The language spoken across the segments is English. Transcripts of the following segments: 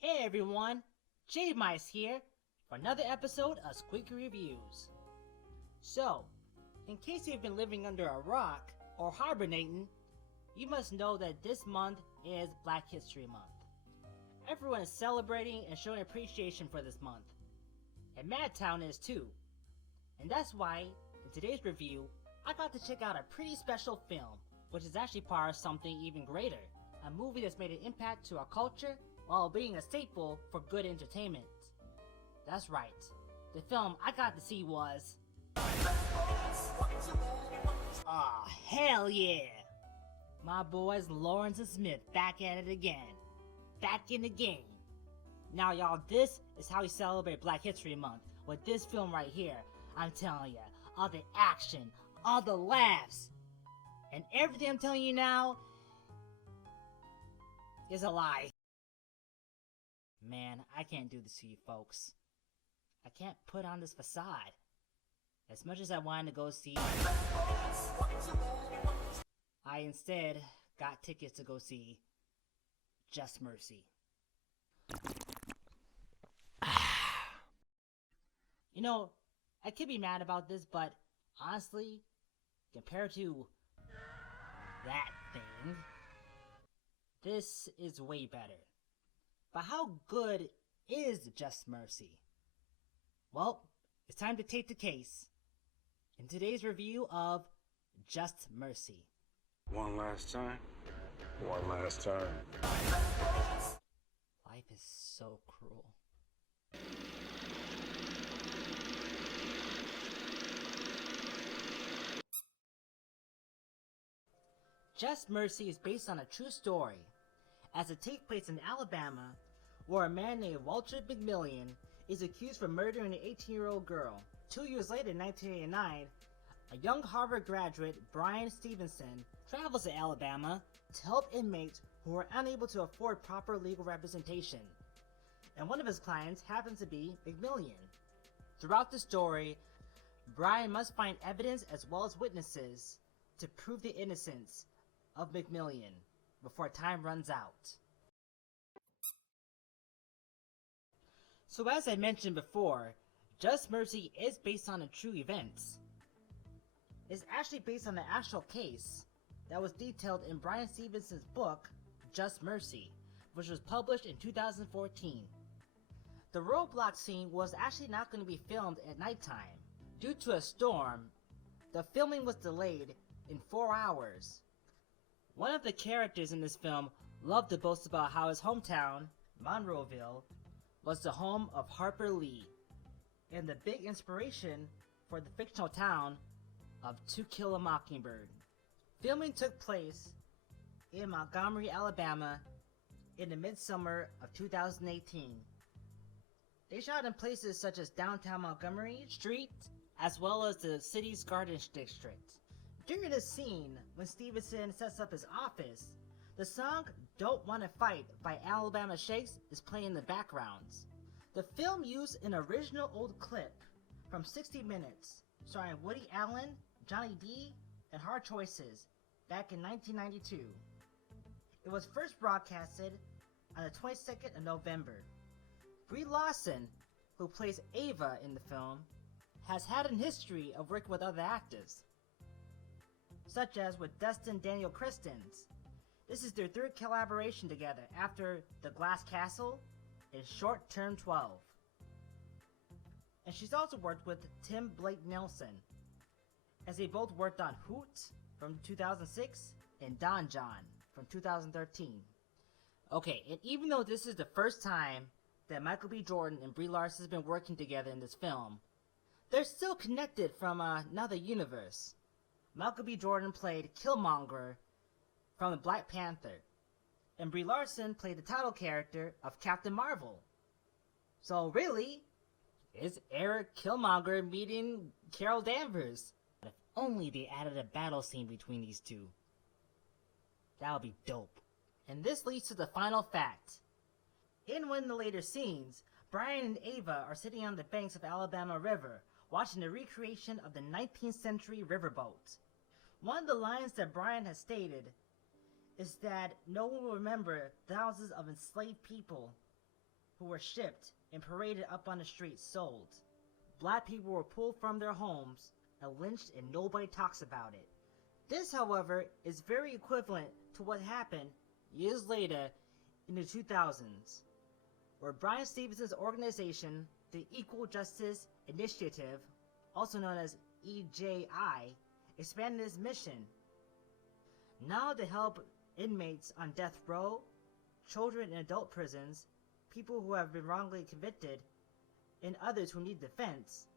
Hey everyone, J-Mice here for another episode of Squeeky Reviews. So, in case you've been living under a rock or hibernating, you must know that this month is Black History Month. Everyone is celebrating and showing appreciation for this month, and Madtown is too. And that's why, in today's review, I got to check out a pretty special film, which is actually part of something even greater, a movie that's made an impact to our culture while being a staple for good entertainment. That's right, the film I got to see was... Aw, hell yeah! My boys Lawrence and Smith back at it again. Back in the game. Now y'all, this is how we celebrate Black History Month, with this film right here. I'm telling ya, all the action, all the laughs, and everything I'm telling you now is a lie. Man, I can't do this to you folks. I can't put on this facade. As much as I wanted to go see, I instead got tickets to go see Just Mercy. You know, I could be mad about this, but honestly, compared to that thing, this is way better. But how good is Just Mercy? Well, it's time to take the case in today's review of Just Mercy. One last time. One last time. Life is so cruel. Just Mercy is based on a true story, as it takes place in Alabama, where a man named Walter McMillian is accused of murdering an 18-year-old girl. 2 years later, in 1989, a young Harvard graduate, Brian Stevenson, travels to Alabama to help inmates who are unable to afford proper legal representation, and one of his clients happens to be McMillian. Throughout the story, Brian must find evidence as well as witnesses to prove the innocence of McMillian before time runs out. So as I mentioned before, Just Mercy is based on true events. It's actually based on the actual case that was detailed in Brian Stevenson's book, Just Mercy, which was published in 2014. The roadblock scene was actually not going to be filmed at nighttime. Due to a storm, the filming was delayed in 4 hours. One of the characters in this film loved to boast about how his hometown, Monroeville, was the home of Harper Lee, and the big inspiration for the fictional town of To Kill a Mockingbird. Filming took place in Montgomery, Alabama in the midsummer of 2018. They shot in places such as downtown Montgomery Street, as well as the city's Garden District. During this scene, when Stevenson sets up his office, the song Don't Wanna Fight by Alabama Shakes is playing in the backgrounds. The film used an original old clip from 60 Minutes, starring Woody Allen, Johnny D, and Hard Choices, back in 1992. It was first broadcasted on the 22nd of November. Brie Larson, who plays Ava in the film, has had a history of working with other actors, such as with Dustin Daniel Christens. This is their third collaboration together after The Glass Castle and Short Term 12. And she's also worked with Tim Blake Nelson, as they both worked on Hoot from 2006 and Don John from 2013. Okay, and even though this is the first time that Michael B. Jordan and Brie Larson has been working together in this film, they're still connected from another universe. Michael B. Jordan played Killmonger from the Black Panther, and Brie Larson played the title character of Captain Marvel. So really, is Eric Killmonger meeting Carol Danvers? If only they added a battle scene between these two. That would be dope. And this leads to the final fact. In one of the later scenes, Brian and Ava are sitting on the banks of Alabama River, watching the recreation of the 19th century riverboat. One of the lines that Brian has stated is that no one will remember thousands of enslaved people who were shipped and paraded up on the streets sold. Black people were pulled from their homes and lynched, and nobody talks about it. This, however, is very equivalent to what happened years later in the 2000s, where Bryan Stevenson's organization, the Equal Justice Initiative, also known as EJI, expanded its mission now to help inmates on death row, children in adult prisons, people who have been wrongly convicted, and others who need defense.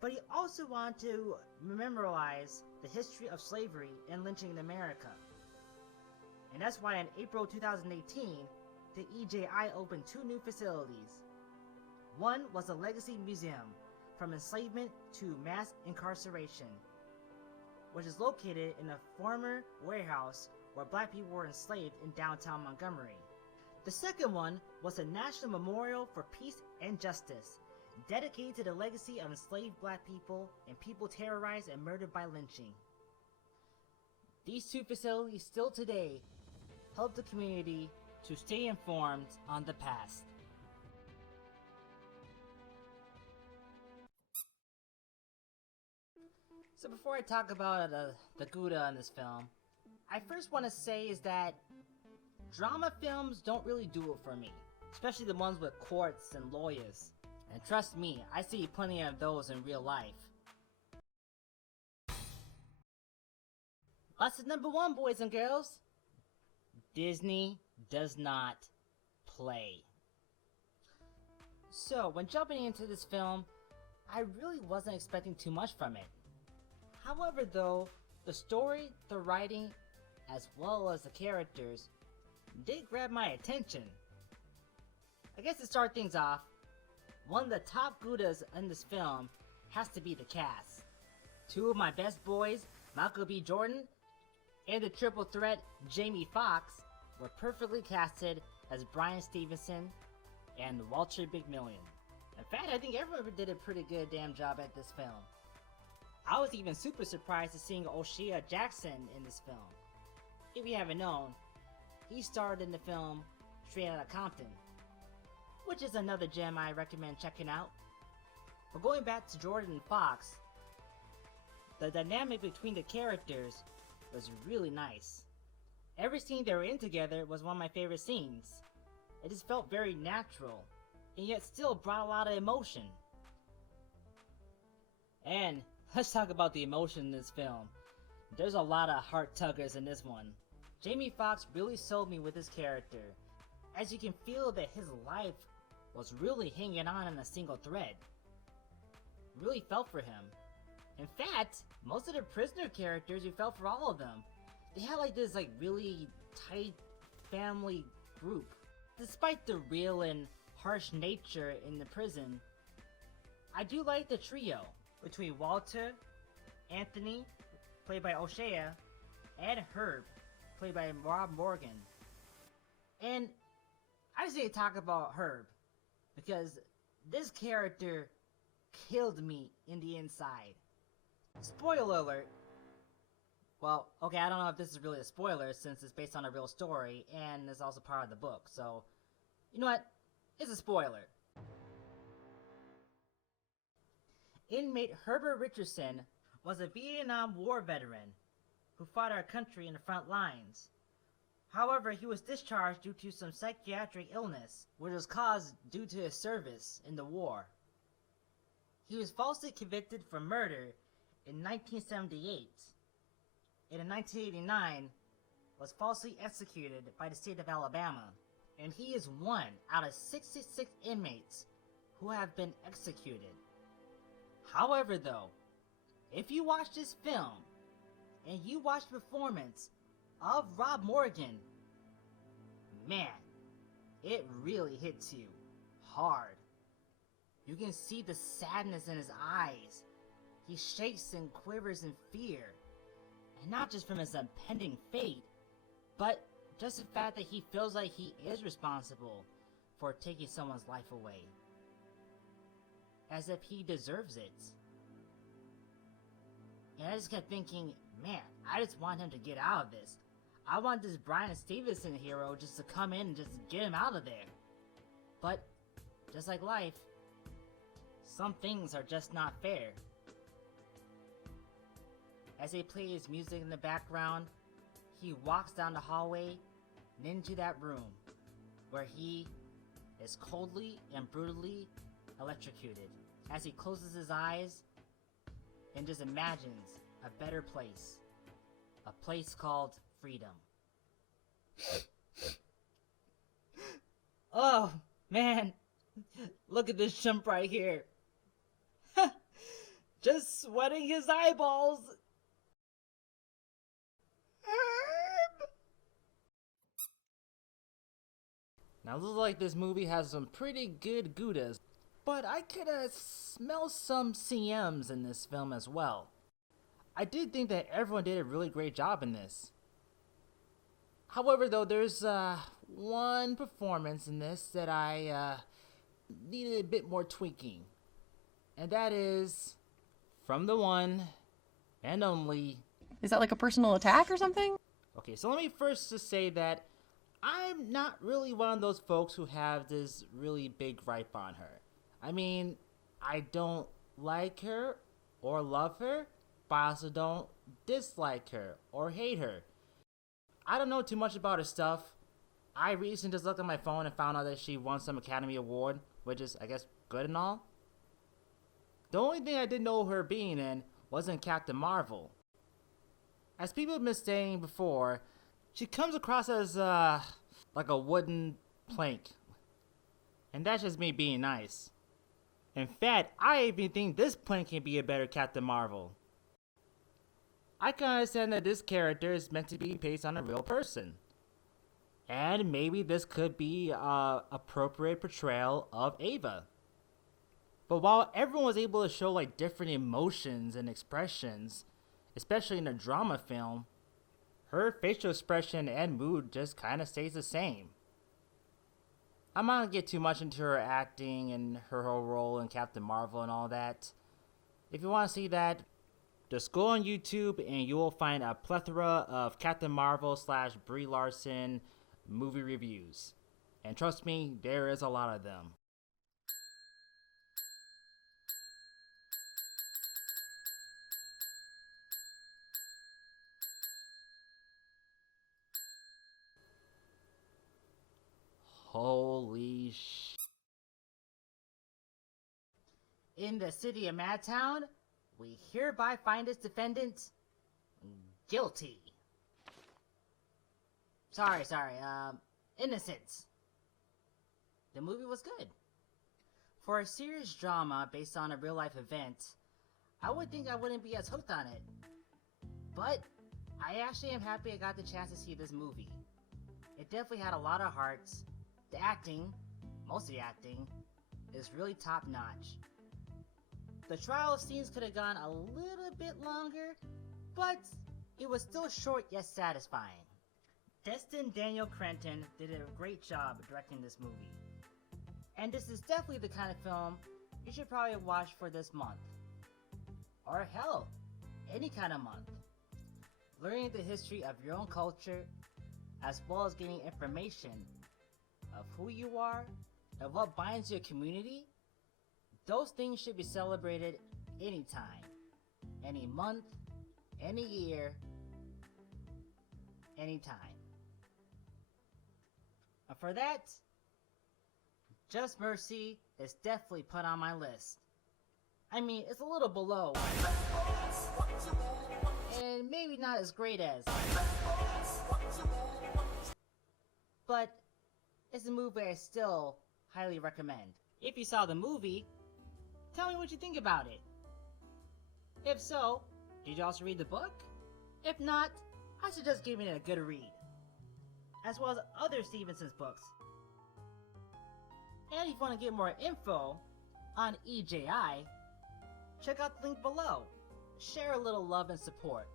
But he also wanted to memorialize the history of slavery and lynching in America. And that's why in April 2018, the EJI opened 2 new facilities. One was a legacy museum, from enslavement to mass incarceration, which is located in a former warehouse where black people were enslaved in downtown Montgomery. The second one was a national memorial for peace and justice, dedicated to the legacy of enslaved black people and people terrorized and murdered by lynching. These 2 facilities still today help the community to stay informed on the past. So before I talk about the Gouda in this film, I first want to say is that drama films don't really do it for me, especially the ones with courts and lawyers. And trust me, I see plenty of those in real life. Lesson number 1, boys and girls. Disney does not play. So, when jumping into this film, I really wasn't expecting too much from it. However though, the story, the writing, as well as the characters, did grab my attention. I guess to start things off, one of the top Goudas in this film has to be the cast. 2 of my best boys, Michael B. Jordan, and the triple threat Jamie Foxx, were perfectly casted as Bryan Stevenson and Walter McMillian. In fact, I think everyone did a pretty good damn job at this film. I was even super surprised to seeing O'Shea Jackson in this film. If you haven't known, he starred in the film Straight Outta Compton, which is another gem I recommend checking out. But going back to Jordan and Fox, the dynamic between the characters was really nice. Every scene they were in together was one of my favorite scenes. It just felt very natural, and yet still brought a lot of emotion. And let's talk about the emotion in this film. There's a lot of heart tuggers in this one. Jamie Foxx really sold me with his character, as you can feel that his life was really hanging on in a single thread. Really felt for him. In fact, most of the prisoner characters, you felt for all of them. They had like this really tight family group. Despite the real and harsh nature in the prison, I do like the trio between Walter, Anthony, played by O'Shea, and Herb, played by Rob Morgan. And I just need to talk about Herb, because this character killed me in the inside. Spoiler alert. Well, okay, I don't know if this is really a spoiler since it's based on a real story and is also part of the book, so you know what? It's a spoiler. Inmate Herbert Richardson was a Vietnam War veteran who fought our country in the front lines. However, he was discharged due to some psychiatric illness, which was caused due to his service in the war. He was falsely convicted for murder in 1978, and in 1989 was falsely executed by the state of Alabama, and he is one out of 66 inmates who have been executed. However though, if you watch this film, and you watch the performance of Rob Morgan, man, it really hits you hard. You can see the sadness in his eyes. He shakes and quivers in fear, and not just from his impending fate, but just the fact that he feels like he is responsible for taking someone's life away, as if he deserves it. And I just kept thinking, man, I just want him to get out of this. I want this Bryan Stevenson hero just to come in and just get him out of there. But just like life, some things are just not fair. As they play his music in the background, he walks down the hallway and into that room where he is coldly and brutally electrocuted as he closes his eyes and just imagines a better place. A place called freedom. Oh, man. Look at this chump right here. Just sweating his eyeballs. Now, it looks like this movie has some pretty good goudas, but I could smell some CMs in this film as well. I did think that everyone did a really great job in this. However, though, there's one performance in this that I needed a bit more tweaking. And that is from the one and only... Is that like a personal attack or something? Okay, so let me first just say that I'm not really one of those folks who have this really big gripe on her. I mean, I don't like her or love her, but I also don't dislike her or hate her. I don't know too much about her stuff. I recently just looked at my phone and found out that she won some Academy Award, which is, I guess, good and all. The only thing I didn't know her being in wasn't Captain Marvel. As people have been saying before, she comes across as, like a wooden plank. And that's just me being nice. In fact, I even think this plank can be a better Captain Marvel. I can understand that this character is meant to be based on a real person. And maybe this could be an appropriate portrayal of Ava. But while everyone was able to show like different emotions and expressions, especially in a drama film, her facial expression and mood just kind of stays the same. I'm not gonna get too much into her acting and her whole role in Captain Marvel and all that. If you want to see that, just go on YouTube and you will find a plethora of Captain Marvel / Brie Larson movie reviews. And trust me, there is a lot of them. Holy sh... In the city of Madtown, we hereby find its defendant guilty. Sorry, innocent. The movie was good. For a serious drama based on a real-life event, I would think I wouldn't be as hooked on it. But I actually am happy I got the chance to see this movie. It definitely had a lot of heart. The acting, most of the acting, is really top-notch. The trial scenes could have gone a little bit longer, but it was still short yet satisfying. Destin Daniel Cretton did a great job directing this movie. And this is definitely the kind of film you should probably watch for this month. Or hell, any kind of month. Learning the history of your own culture, as well as getting information of who you are and what binds your community, those things should be celebrated anytime, any month, any year, anytime. And for that, Just Mercy is definitely put on my list. I mean, it's a little below, and maybe not as great as, but it's a movie I still highly recommend. If you saw the movie, tell me what you think about it. If so, did you also read the book? If not, I suggest giving it a good read, as well as other Stevenson's books. And if you want to get more info on EJI, check out the link below. Share a little love and support.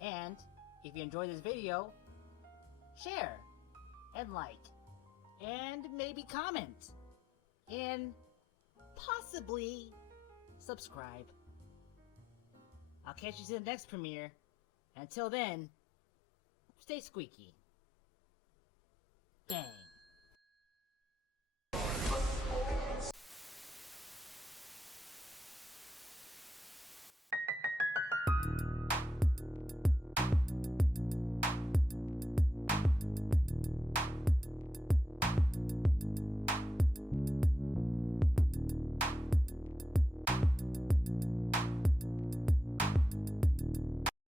And if you enjoyed this video, share and like and maybe comment and possibly subscribe. I'll catch you to the next premiere. Until then, stay squeaky. Bang.